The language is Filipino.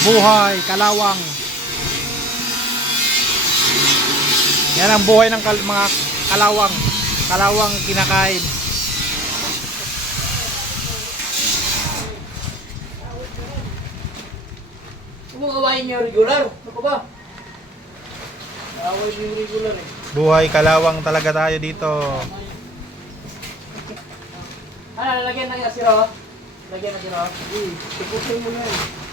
Buhay kalawang. Yan ang buhay ng mga kalawang. Kalawang kinakain. Kung gawain niyo regular, ano ba? Away niyo regular eh. Buhay kalawang talaga tayo dito. Ano, lalagyan ng asiro? Lagyan ng asiro? Tupusin mo na eh.